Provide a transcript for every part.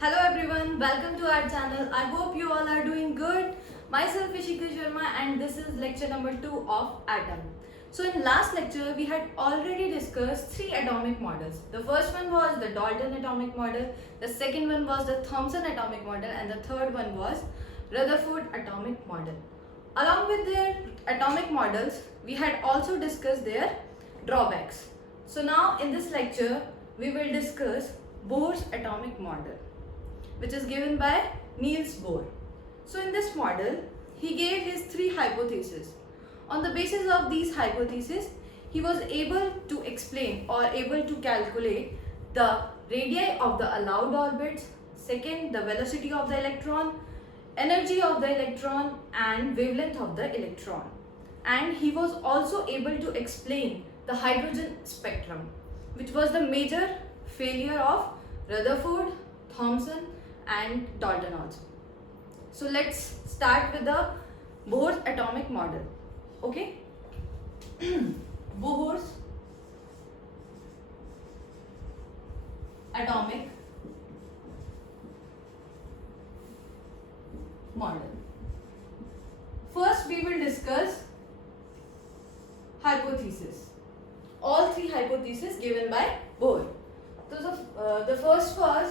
Hello everyone, welcome to our channel. I hope you all are doing good. Myself Ishika Sharma and this is lecture number 2 of Atom. So in last lecture we had already discussed 3 atomic models. The first one was the Dalton atomic model, the second one was the Thomson atomic model and the third one was Rutherford atomic model. Along with their atomic models, we had also discussed their drawbacks. So now in this lecture we will discuss Bohr's atomic model, which is given by Niels Bohr. So in this model, he gave his 3 hypotheses. On the basis of these hypotheses, he was able to explain or able to calculate the radii of the allowed orbits, second the velocity of the electron, energy of the electron and wavelength of the electron. And he was also able to explain the hydrogen spectrum, which was the major failure of Rutherford, Thomson and Dalton also. So let's start with the Bohr's atomic model. Okay. Bohr's atomic model. First we will discuss hypothesis. All 3 hypotheses given by Bohr. So the first was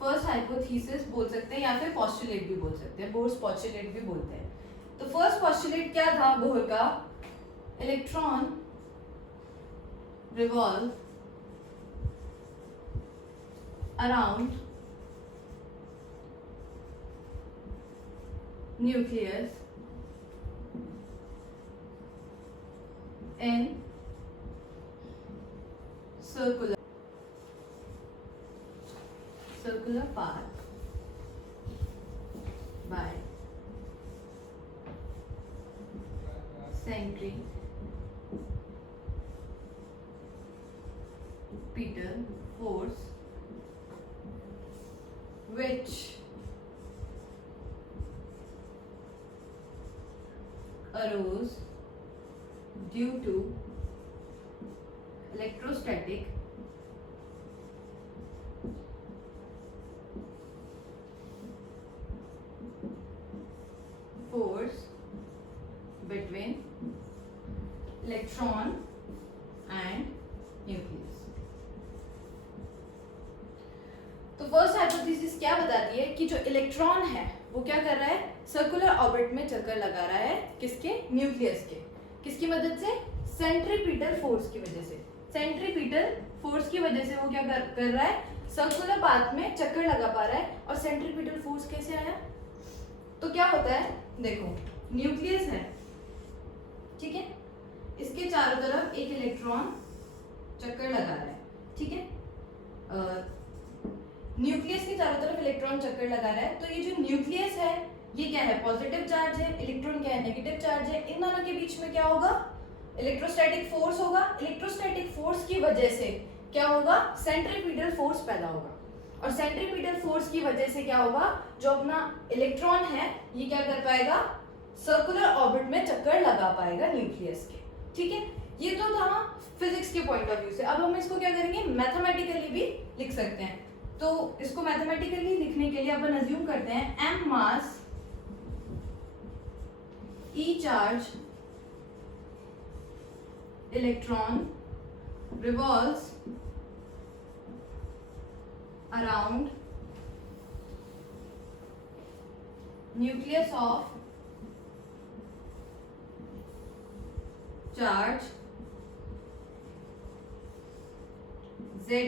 first hypothesis बोल सकते हैं या फिर postulate भी बोल सकते हैं, bourse postulate भी बोलते हैं. तो फर्स्ट पोस्टुलेट क्या था बोर का? Electron revolve around nucleus in circular path by centripetal force which arose due to electrostatic force between electron and nucleus. तो फर्स्ट हाइपोथेसिस क्या बताती है कि जो इलेक्ट्रॉन है वो क्या कर रहा है? सर्कुलर ऑर्बिट में चक्कर लगा रहा है. किसके? न्यूक्लियस के. किसकी मदद से? सेंट्रीपिटल फोर्स की वजह से. सेंट्रीपिटल फोर्स की वजह से वो क्या कर रहा है? सर्कुलर पाथ में चक्कर लगा पा रहा है. और सेंट्रीपिटल फोर्स कैसे आया? तो क्या होता है, देखो न्यूक्लियस है, ठीक है, इसके चारों तरफ एक इलेक्ट्रॉन चक्कर लगा रहा है, ठीक है. न्यूक्लियस के चारों तरफ इलेक्ट्रॉन चक्कर लगा रहा है. तो ये जो न्यूक्लियस है ये क्या है? पॉजिटिव चार्ज है. इलेक्ट्रॉन क्या है? नेगेटिव चार्ज है. इन दोनों के बीच में क्या होगा? इलेक्ट्रोस्टैटिक फोर्स होगा. इलेक्ट्रोस्टैटिक फोर्स की वजह से क्या होगा? सेंट्रीपिटल फोर्स पैदा होगा. और सेंट्रीपिटल फोर्स की वजह से क्या होगा? जो अपना इलेक्ट्रॉन है ये क्या कर पाएगा? सर्कुलर ऑर्बिट में चक्कर लगा पाएगा न्यूक्लियस के. ठीक है, ये तो था फिजिक्स के पॉइंट ऑफ व्यू से. अब हम इसको क्या करेंगे? मैथमेटिकली भी लिख सकते हैं. तो इसको मैथमेटिकली लिखने के लिए अपन अज्यूम करते हैं m mass E charge electron revolves around nucleus of charge Ze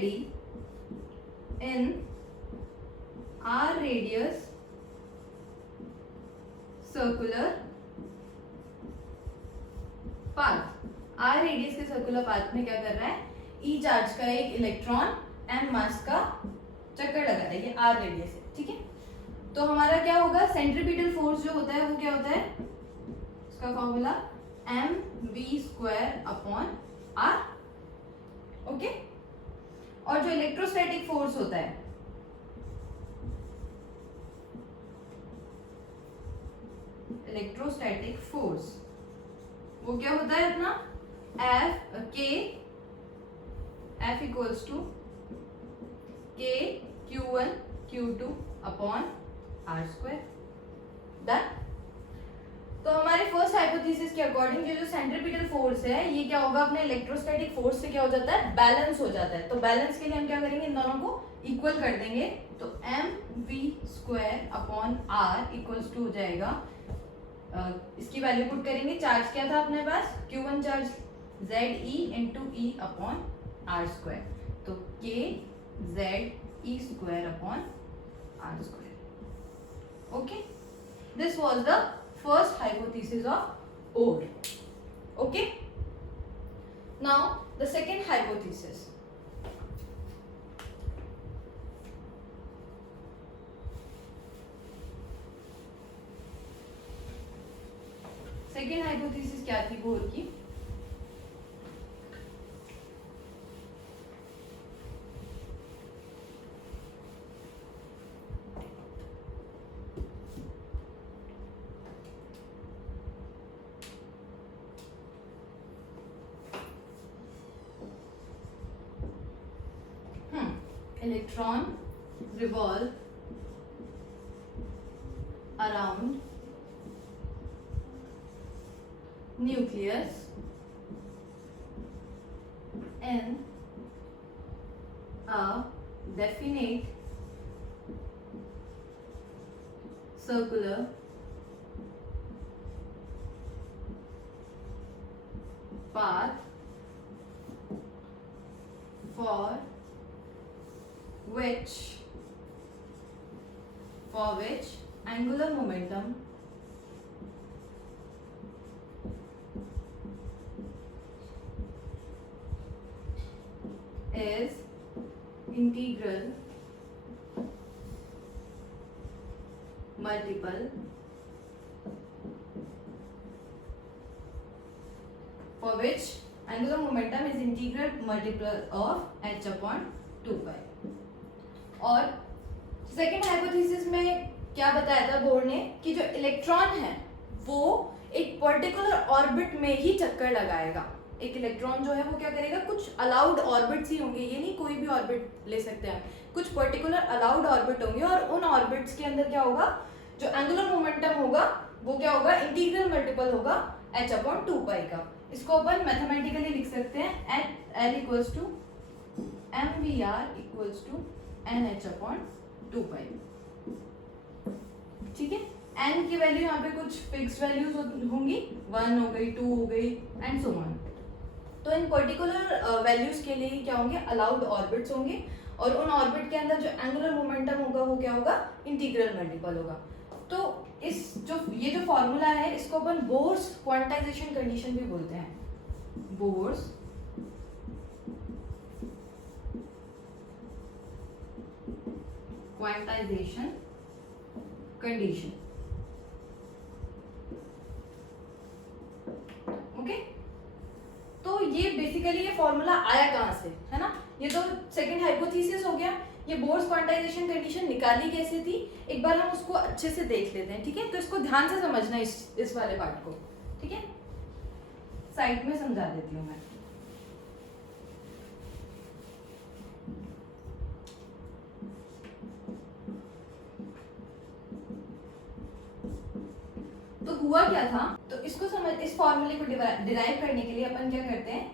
in r radius circular path. R radius के सर्कुलर पाथ में क्या कर रहा है? ई चार्ज का एक इलेक्ट्रॉन एम मास का चक्कर लगा रहा है. ये आर रेडियस है, ठीक है. तो हमारा क्या होगा? सेंट्रीपिटल फोर्स जो होता है वो क्या होता है? उसका formula mv² upon are. Okay. और जो इलेक्ट्रोस्टैटिक फोर्स होता है इलेक्ट्रोस्टैटिक फोर्स, वो क्या होता है अपना F equals to K Q1 Q2 upon R square. Done. तो हमारे फर्स्ट हाइपोथेसिस के अकॉर्डिंग ये जो सेंट्रीपिटल फोर्स है ये क्या होगा, अपने इलेक्ट्रोस्टैटिक फोर्स से क्या हो जाता है, बैलेंस हो जाता है। तो बैलेंस के लिए हम क्या करेंगे, इन दोनों को इक्वल कर देंगे। तो mv square upon r equals to हो जाएगा, इसकी वैल्यू पुट करेंगे, चार्ज क्या था अपने पास, Q1 charge, Ze into e upon r square, तो k Ze square upon r square. Okay, this was the first hypothesis of Orr. Okay, now the second hypothesis. Second hypothesis क्या थी bore की, electron revolve around nucleus in a definite circular path for which angular momentum is integral multiple for which angular momentum is integral multiple of h upon 2 pi। और second hypothesis में क्या बताया था board ने कि जो electron है वो एक पर्टिकुलर ऑर्बिट में ही चक्कर लगाएगा। एक इलेक्ट्रॉन जो है वो क्या करेगा, कुछ अलाउड ऑर्बिट्स ही होंगे, ये नहीं कोई भी ऑर्बिट ले सकते हैं, कुछ पर्टिकुलर अलाउड ऑर्बिट होंगे और उन ऑर्बिट्स के अंदर क्या होगा, जो एंगुलर मोमेंटम होगा वो क्या होगा, इंटीग्रल मल्टीपल होगा h अपॉन 2 पाई का। इसको अपन मैथमेटिकली लिख सकते हैं L equals to mvr equals to nh upon 2 pi. ठीक है, n की वैल्यू यहाँ पे कुछ फिक्स्ड वैल्यूज होंगी, 1 हो गई, 2 हो गई एंड सो ऑन। तो इन पर्टिकुलर वैल्यूज के लिए क्या होंगे, अलाउड ऑर्बिट्स होंगे और उन ऑर्बिट के अंदर जो एंगुलर मोमेंटम होगा वो क्या होगा, इंटीग्रल मल्टीपल होगा। तो ये जो फॉर्मूला है इसको अपन बोर्स क्वांटाइजेशन कंडीशन भी बोलते हैं, बोर्स क्वांटाइजेशन कंडीशन। ओके, तो ये बेसिकली ये फॉर्मूला आया कहां से, है ना, ये तो सेकंड हाइपोथेसिस हो गया। ये बोर्स क्वांटाइजेशन कंडीशन निकाली कैसे थी, एक बार हम उसको अच्छे से देख लेते हैं। ठीक है, तो इसको ध्यान से समझना इस वाले पार्ट को। ठीक है, साइड में समझा देती हूँ मैं। तो हुआ क्या था, तो इसको समझ, इस फॉर्मूले को डिराइव करने के लिए अपन क्या करते हैं,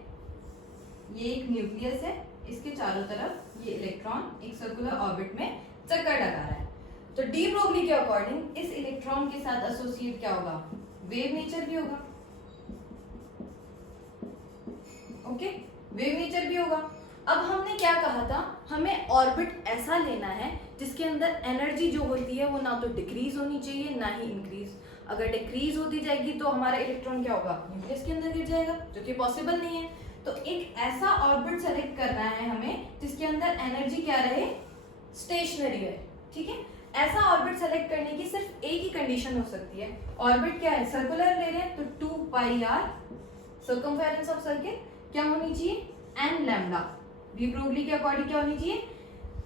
ये एक न्यूक्लियस है, इसके चारों तरफ ये इलेक्ट्रॉन एक सर्कुलर ऑर्बिट में चक्कर लगा रहा है। तो डी ब्रोगली के अकॉर्डिंग इस इलेक्ट्रॉन के साथ एसोसिएट क्या होगा, वेव नेचर भी होगा। ओके, वेव नेचर भी होगा। अब हमने क्या कहा था, हमें ऑर्बिट ऐसा लेना है जिसके अंदर एनर्जी जो होती है वो ना तो डिक्रीज होनी चाहिए ना ही इंक्रीज। अगर डिक्रीज होती जाएगी तो हमारा इलेक्ट्रॉन क्या होगा, न्यूक्लियस के अंदर गिर जाएगा, जो कि पॉसिबल नहीं है। तो एक ऐसा ऑर्बिट सेलेक्ट करना है हमें जिसके अंदर एनर्जी क्या रहे, स्टेशनरी है। ठीक है, ऐसा ऑर्बिट सेलेक्ट करने की सिर्फ एक ही कंडीशन हो सकती है। ऑर्बिट क्या है, सर्कुलर ले रहे हैं, तो 2 पाई आर सर्कमफेरेंस ऑफ सर्किल क्या होनी चाहिए, एन लैम्डा। डी ब्रोगली के अकॉर्डिंग क्या होनी चाहिए,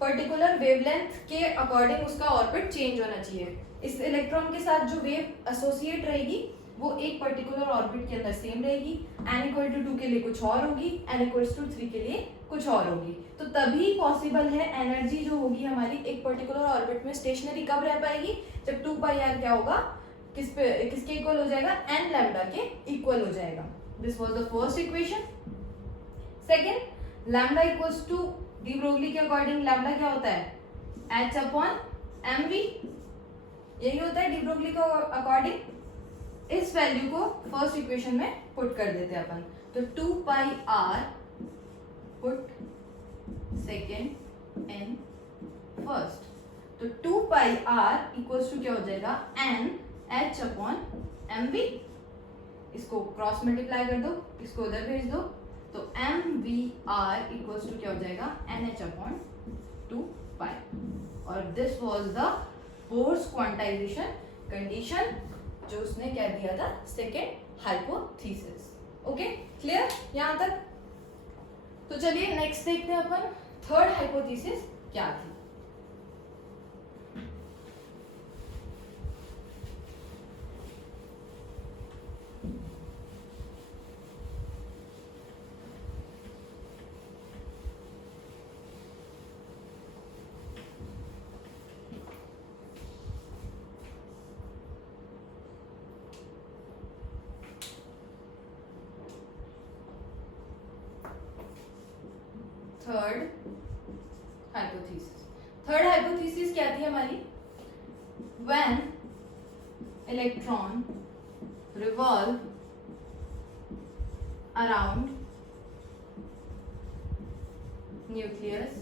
पर्टिकुलर वेवलेंथ के अकॉर्डिंग उसका ऑर्बिट चेंज होना चाहिए। इस इलेक्ट्रॉन के साथ जो वेव एसोसिएट रहेगी वो एक पर्टिकुलर ऑर्बिट के अंदर सेम रहेगी, n इक्वल टू 2 के लिए कुछ और होगी, n इक्वल्स टू 3 के लिए कुछ और होगी। तो तभी पॉसिबल है एनर्जी जो होगी हमारी एक पर्टिकुलर ऑर्बिट में स्टेशनरी कब रह पाएगी, जब 2 पाई आर क्या होगा, किसके इक्वल हो जाएगा, n लैम्डा के इक्वल हो जाएगा। This was the first equation. Second, lambda equals to de Broglie के अकॉर्डिंग लैम्डा क्या होता है, h अपॉन mv, यही होता है डी ब्रोगली को अकॉर्डिंग। इस वैल्यू को फर्स्ट इक्वेशन में पुट कर देते हैं अपन, तो 2 pi r put second n first, तो 2 पाई r इक्वल्स टू क्या हो जाएगा, n h अपॉन mv। इसको क्रॉस मल्टीप्लाई कर दो, इसको उधर भेज दो, तो mvr इक्वल्स टू क्या हो जाएगा, nh अपॉन 2 पाई। और this was the Bohr's quantisation condition जो उसने क्या दिया था, सेकेंड हाइपोथीसिस। ओके, क्लियर यहां तक? तो चलिए नेक्स्ट देखते हैं अपन थर्ड हाइपोथीसिस क्या थी। थर्ड हाइपोथीसिस क्या थी हमारी, when electron revolve around nucleus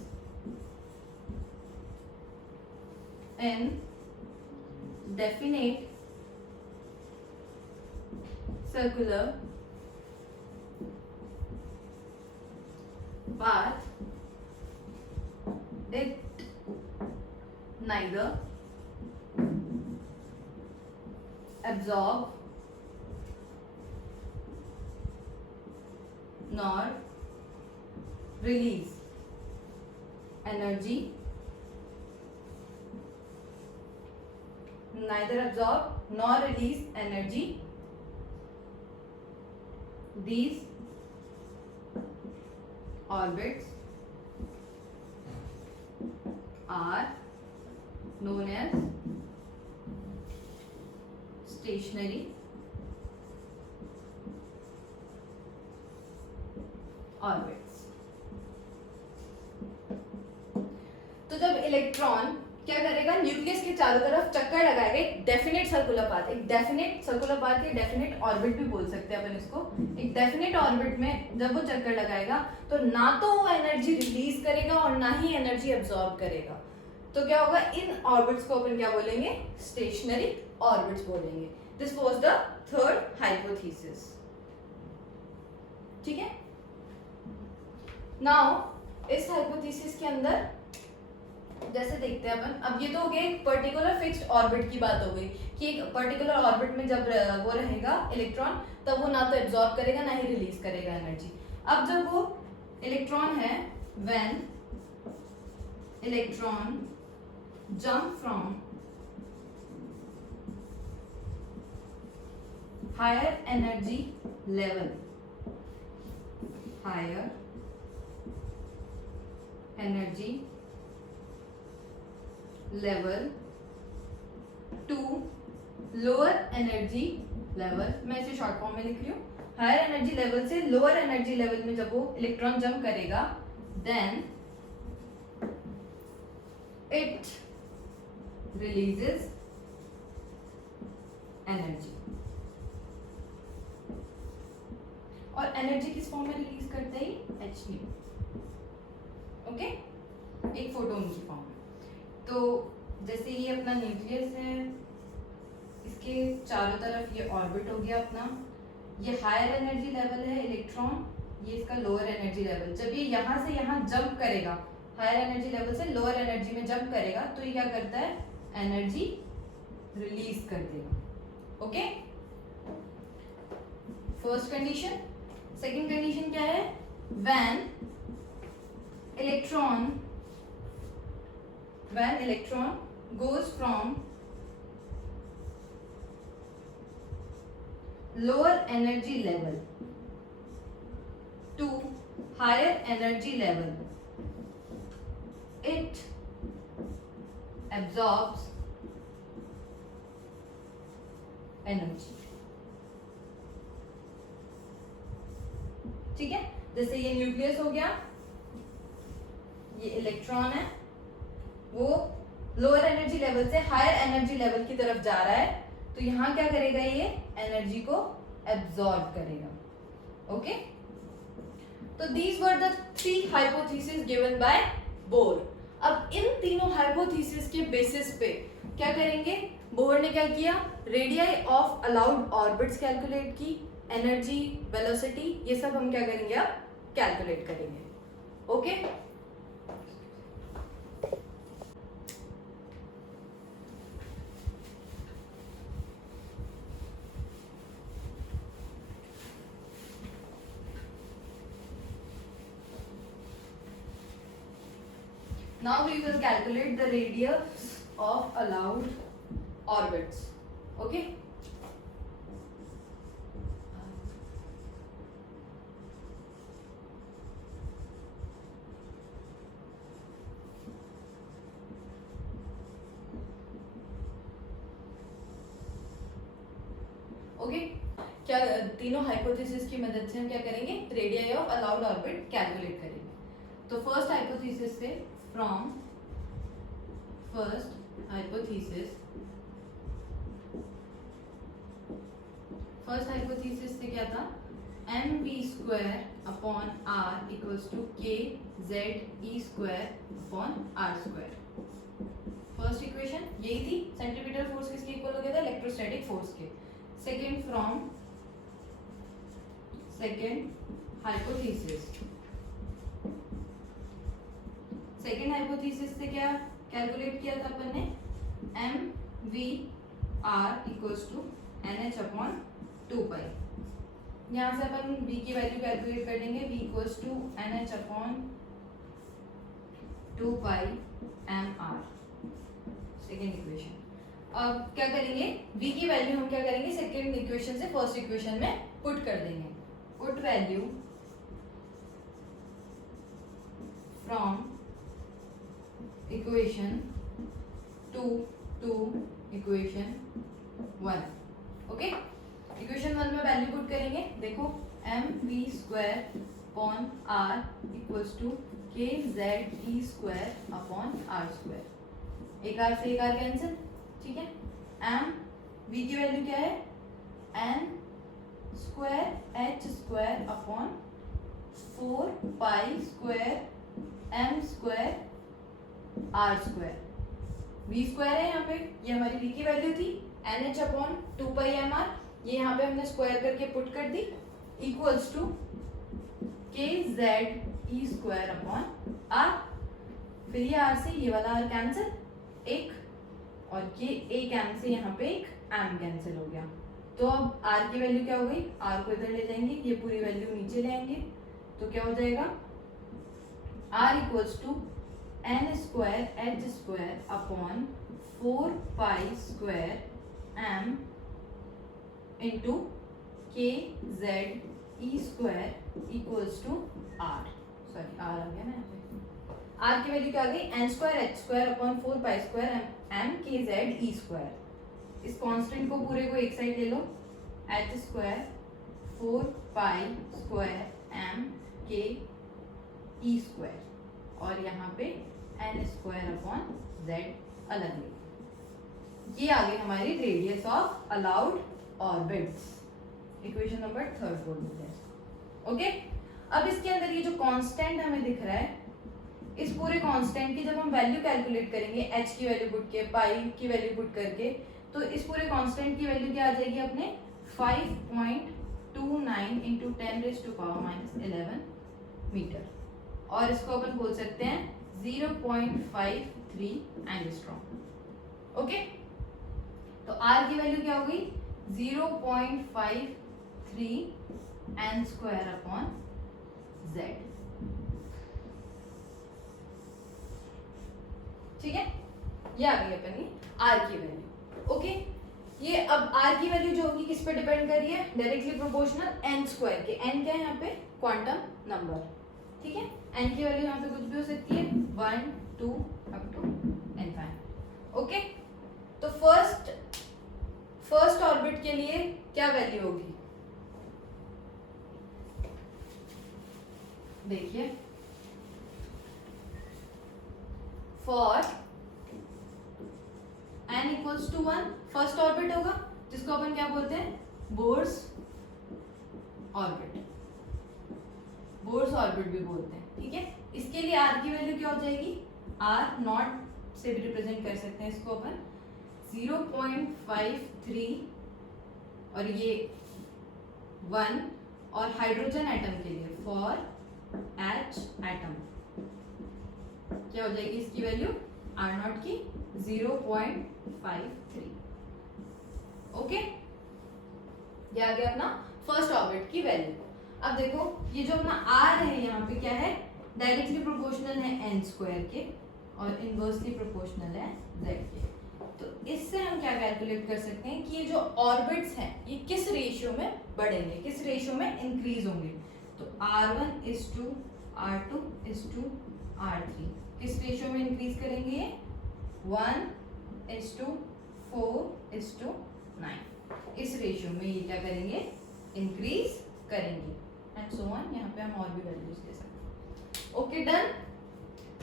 in definite circular path, it neither absorb nor release energy, neither absorb nor release energy. These orbits are known as stationary orbits. तो जब electron क्या करेगा, nucleus के चारों तरफ चक्कर लगाएगा, एक डेफिनेट सर्कुलर पाथ, एक डेफिनेट सर्कुलर पाथ या डेफिनेट ऑर्बिट भी बोल सकते हैं अपन इसको, एक डेफिनेट ऑर्बिट में जब वो चक्कर लगाएगा तो ना तो वो एनर्जी रिलीज करेगा और ना ही एनर्जी एब्जॉर्ब करेगा। तो क्या होगा, इन ऑर्बिट्स को अपन क्या बोलेंगे, स्टेशनरी ऑर्बिट्स बोलेंगे। This was the third hypothesis. ठीक है, नाउ इस हाइपोथीसिस के अंदर जैसे देखते हैं अपन, अब ये तो हो गया एक पर्टिकुलर फिक्स्ड ऑर्बिट की बात हो गई कि एक पर्टिकुलर ऑर्बिट में जब वो रहेगा इलेक्ट्रॉन, तब वो ना तो एब्जॉर्ब करेगा ना ही रिलीज करेगा एनर्जी। अब जब वो इलेक्ट्रॉन है, when electron jump from higher energy level, higher energy level to lower energy level, मैं इसे शॉर्ट फॉर्म में लिख रही हूँ, हायर एनर्जी लेवल से लोअर एनर्जी लेवल में जब वो इलेक्ट्रॉन जंप करेगा, देन इट रिलीजेस एनर्जी। और एनर्जी किस फॉर्म में रिलीज करते ही, Hν, ओके, एक फोटोन की फॉर्म में। तो जैसे ये अपना न्यूक्लियस है, इसके चारों तरफ ये ऑर्बिट हो गया अपना, ये हायर एनर्जी लेवल है इलेक्ट्रॉन, ये इसका लोअर एनर्जी लेवल। जब ये यहाँ से यहाँ जंप करेगा, हायर एनर्जी लेवल से लोअर एनर्जी में जंप करेगा, तो ये क्या करता है, एनर्जी रिलीज कर देगा। Okay, first condition. Second condition क्या है, when electron goes from lower energy level to higher energy level, it absorbs energy. ठीक है, जैसे ये न्यूक्लियस हो गया, ये इलेक्ट्रॉन है, वो लोअर एनर्जी लेवल से हायर एनर्जी लेवल की तरफ जा रहा है, तो यहां क्या करेगा, ये एनर्जी को एब्जॉर्ब करेगा. ओके, तो these were the 3 hypothesis given by bore. अब इन तीनों हाइपोथेसिस के बेसिस पे क्या करेंगे, बोर ने क्या किया, radii of allowed orbits calculate की, एनर्जी, वेलोसिटी, ये सब हम क्या करेंगे, अब कैलकुलेट करेंगे. Okay, now we will calculate the radius of allowed orbits. Okay, okay, क्या तीनों हाइपोथेसिस की मदद से हम क्या करेंगे, radius of allowed orbit calculate करेंगे. तो फर्स्ट हाइपोथेसिस से, फ्रॉम फर्स्ट हाइपोथेसिस से क्या था, mv² upon r equals to kze² upon r². First equation यही थी, सेंट्रीपिटल फोर्स किसके इक्वल हो गया था, इलेक्ट्रोस्टैटिक फोर्स के. सेकेंड, फ्रॉम सेकेंड हाइपोथेसिस से क्या कैलकुलेट किया था अपन ने, mvr equals to nh upon 2 पाई. यहाँ से अपन v की वैल्यू कैलकुलेट कर लेंगे, v equals to nh upon 2 pi mr. Second equation. अब क्या करेंगे, v की वैल्यू हम क्या करेंगे, सेकेंड इक्वेशन से फर्स्ट इक्वेशन में पुट कर देंगे. Put value from equation 2 to equation 1. Okay, equation 1 में वैल्यू पुट करेंगे. देखो, mv² upon r equals to kze² upon r². एक r से एक r कैंसिल. ठीक है, m v की वैल्यू क्या है, n² h² upon 4 pi square m² r². v² है यहाँ पे, ये हमारी v की वैल्यू थी, nh अपॉन 2 पाई mr, ये यहाँ पे हमने स्क्वायर करके पुट कर दी, equals to kze² upon r. फिर ये r से ये वाला r कैंसिल, एक, और ये एक m से यहाँ पे एक m कैंसिल हो गया. तो अब r की वैल्यू क्या हो गई, r को इधर ले जाएंगे, ये पूरी वैल्यू नीचे ले आएंगे, तो क्या हो जाएगा, r equals to n² h² upon 4 pi square m into kze² equals to r. Sorry, r आ गया ना यहाँ पे. r की वैल्यू क्या आ गई, n² h² upon 4 pi square m kze². इस कांस्टेंट को पूरे को एक साइड ले लो, h² 4 pi square m ke², और यहाँ पे n² अपॉन z अलग ले. ये आ गई हमारी radius of allowed orbits. Equation number 3 बोल देते हैं. ओके, अब इसके अंदर ये जो कांस्टेंट हमें दिख रहा है, इस पूरे कांस्टेंट की जब हम वैल्यू कैलकुलेट करेंगे, h की वैल्यू पुट के, पाई की वैल्यू पुट करके, तो इस पूरे कांस्टेंट की वैल्यू क्या आ जाएगी अपने 5.29 इंटू 10⁻⁻11 मीटर, और इसको अपन बोल सकते हैं 0.53 एंगस्ट्रॉम. ओके, तो r की वैल्यू क्या हो गई, 0.53 n² अपॉन z. ठीक है, ये आ गई अपनी r की वैल्यू. ओके, ये अब r की वैल्यू जो होगी किस पे डिपेंड कर रही है, डायरेक्टली प्रोपोर्शनल n स्क्वायर के। n क्या है यहाँ पे, क्वांटम नंबर, ठीक है। n की वैल्यू यहाँ पे कुछ भी हो सकती है, 1 2 अप टू n5। ओके, तो फर्स्ट ऑर्बिट के लिए क्या वैल्यू होगी, देखिए for n equals to 1 first orbit होगा, जिसको अपन क्या बोलते हैं, बोर्स ऑर्बिट, बोर्स ऑर्बिट भी बोलते हैं, ठीक है। इसके लिए r की वैल्यू क्या हो जाएगी, r नॉट से भी रिप्रेजेंट कर सकते हैं इसको अपन 0.53 और ये 1, और हाइड्रोजन एटम के लिए फॉर H एटम क्या हो जाएगी इसकी वैल्यू, r नॉट की 0.53। ओके, ये आ गया अपना फर्स्ट ऑर्बिट की वैल्यू। अब देखो ये जो अपना r है यहाँ पे क्या है, डायरेक्टली प्रोपोर्शनल है n स्क्वायर के और इनवर्सली प्रोपोर्शनल है z के। तो इससे हम क्या कैलकुलेट कर सकते हैं कि ये जो ऑर्बिट्स हैं ये किस रेशियो में बढ़ेंगे, किस रेशियो में इंक्रीज होंगे। तो r1 is to r2 is to r3 किस रेशियो में इंक्रीज करेंगे, ये 1 is to 4 is to 9, इस रेशियो में ये क्या करेंगे, इंक्रीज करेंगे एंड सो ऑन। यहाँ पे हम और भी वैल्यूज दे सकते हैं। ओके डन,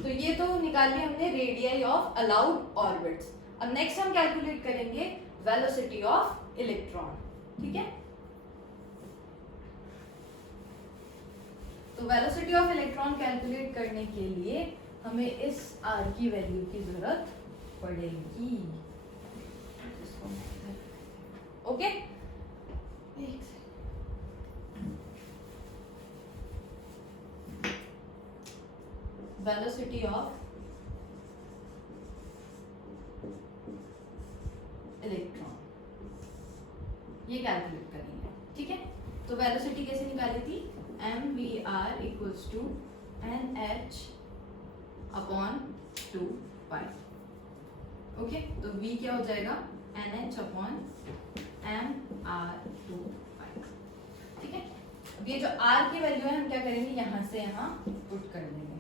तो ये तो निकाल लिया हमने रेडियस ऑफ अलाउड ऑर्बिट्स। अब नेक्स्ट हम कैलकुलेट करेंगे वेलोसिटी ऑफ इलेक्ट्रॉन, ठीक है। तो वेलोसिटी ऑफ इलेक्ट्रॉन कैलकुलेट करने के लिए हमें इस r की वैल्यू की जरूरत पड़ेगी। ओके, वेलोसिटी ऑफ इलेक्ट्रॉन ये कैलकुलेट करेंगे, ठीक है। तो वेलोसिटी कैसे निकाली थी, mvr equals to nh upon 2 okay, तो v क्या हो जाएगा, nh अपॉन mr2 ठीक है। अब ये जो r की वैल्यू है हम क्या करेंगे, यहाँ से यहाँ पुट कर देंगे।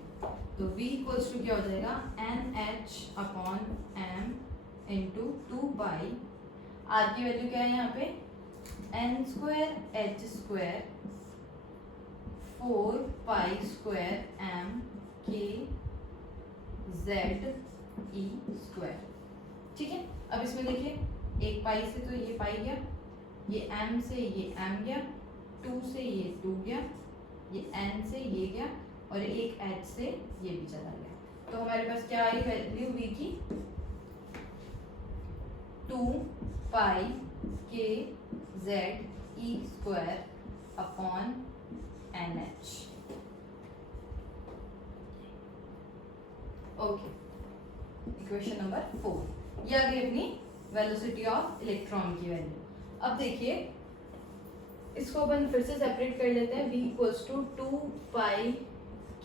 तो v इक्वल्स टू क्या हो जाएगा, nh upon m into 2 pi, r की वैल्यू क्या है यहाँ पे, n square h square 4 pi square m k z e square, ठीक है। अब इसमें देखिए एक पाई से तो ये पाई गया, ये m से ये m गया, 2 से ये 2 गया, ये n से ये गया और एक h से ये भी चला गया। तो हमारे पास क्या आई वैल्यू v की, 2 pi k z e square upon nh। Okay, equation number 4 ये आ गई अपनी वेलोसिटी ऑफ इलेक्ट्रॉन की वैल्यू। अब देखिए इसको अपन फिर से सेपरेट कर लेते हैं, v equals to 2 pi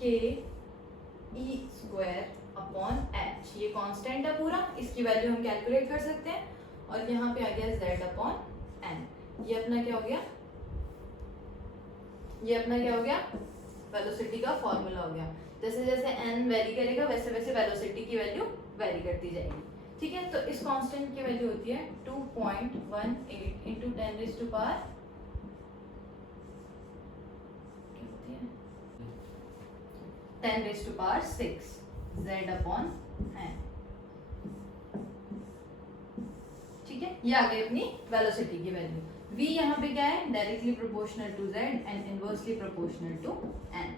k e square upon h, ये कांस्टेंट है पूरा, इसकी वैल्यू हम कैलकुलेट कर सकते हैं। और यहाँ पे आ गया z अपॉन n, ये अपना क्या हो गया, ये अपना क्या हो गया, वेलोसिटी का फॉर्मूला हो गया। जैसे जैसे n वेरी करेगा वैसे वैसे वेलोसिटी की वैल्यू वेरी करती जाएगी, ठीक है। तो इस कांस्टेंट की वैल्यू होती है 2.18 into 10 raise to power 10 raise to power 6 z upon n, ठीक है। ये आ गई अपनी वेलोसिटी की वैल्यू। v यहाँ पे क्या है, directly proportional to z and inversely proportional to n।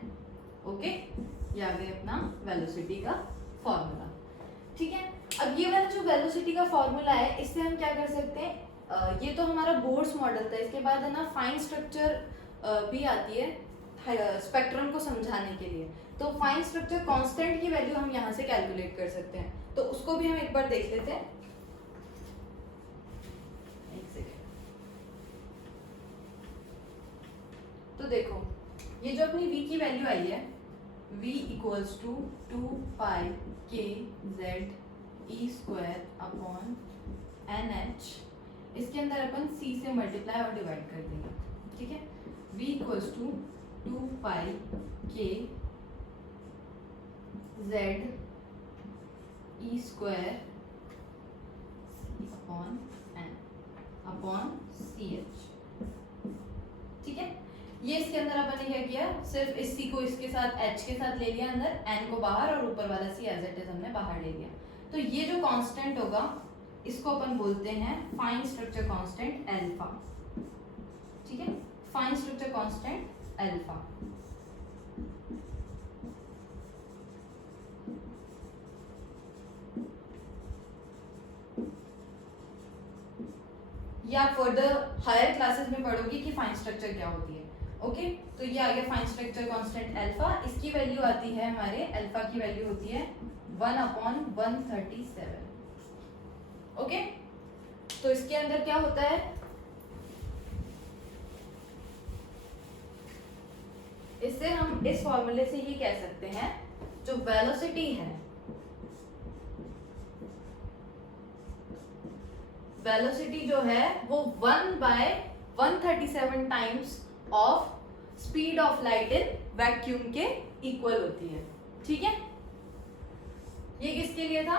Okay, ये आ गया अपना वेलोसिटी का फॉर्मूला, ठीक है। अब ये वाला जो वेलोसिटी का फॉर्मूला है इससे हम क्या कर सकते हैं, ये तो हमारा बोर्स मॉडल था, इसके बाद है ना फाइन स्ट्रक्चर भी आती है स्पेक्ट्रम को समझाने के लिए। तो फाइन स्ट्रक्चर कांस्टेंट की वैल्यू हम यहाँ से कैलकुलेट कर सकते हैं, तो उसको भी हम एक बार देख लेते हैं। तो देखो ये जो अपनी v की वैल्यू आई है, v equals to 2 pi k z e square upon nh इसके अंदर अपन c से मल्टीप्लाई और डिवाइड कर देंगे, ठीक है। v equals to 2 pi k z e square c upon n upon ch, ठीक है। ये इसके अंदर अपन ने क्या किया, सिर्फ इस c को इसके साथ h के साथ ले लिया अंदर, n को बाहर और ऊपर वाला c एज इट इज हमने बाहर ले लिया। तो ये जो कांस्टेंट होगा इसको अपन बोलते हैं फाइन स्ट्रक्चर कांस्टेंट अल्फा, ठीक है। Fine structure constant alpha. या फर्दर हायर क्लासेस में पढ़ोगे कि फाइन स्ट्रक्चर क्या होती है, ओके। तो ये आ गया फाइन स्ट्रक्चर कांस्टेंट अल्फा। इसकी वैल्यू आती है, हमारे अल्फा की वैल्यू होती है 1/137, ओके। तो इसके अंदर क्या होता है, इससे हम इस फॉर्मूले से ये कह सकते हैं, जो वेलोसिटी है, वेलोसिटी जो है वो 1/137 times of speed of light in vacuum के इक्वल होती है, ठीक है। ये किसके लिए था,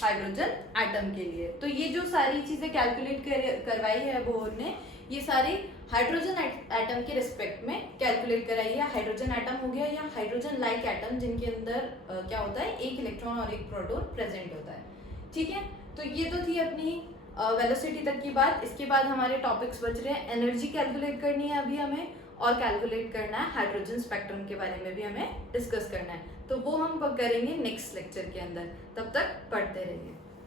हाइड्रोजन एटम के लिए। तो ये जो सारी चीजें कैलकुलेट करवाई है बोर ने, ये सारी हाइड्रोजन एटम के रिस्पेक्ट में कैलकुलेट कराई है। हाइड्रोजन एटम हो गया या हाइड्रोजन लाइक एटम, जिनके अंदर क्या होता है, एक इलेक्ट्रॉन और एक प्रोटॉन प्रेजेंट होता है, ठीक है। तो ये तो थी अपनी वेलोसिटी तक की बात। इसके बाद हमारे टॉपिक्स बच रहे हैं, एनर्जी कैलकुलेट करनी है अभी हमें, और कैलकुलेट करना है हाइड्रोजन स्पेक्ट्रम के बारे में भी हमें डिस्कस करना है। तो वो हम करेंगे नेक्स्ट लेक्चर के अंदर, तब तक पढ़ते रहिए।